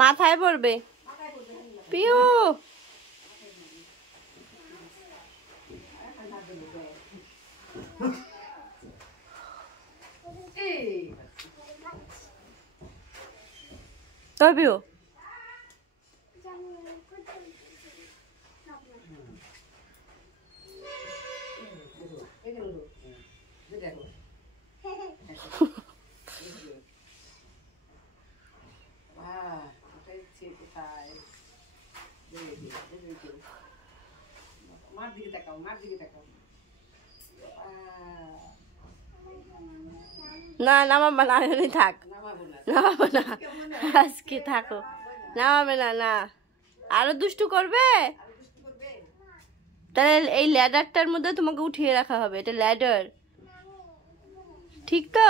মাথায় পড়বে পিউ। পিউ না নামাবো না, থাক নামাবো না, আজকে থাকো, নামাবে না। না আরো দুষ্টু করবে, তাহলে এই ল্যাডারটার মধ্যে তোমাকে উঠিয়ে রাখা হবে, এটা ল্যাডার, ঠিক তো?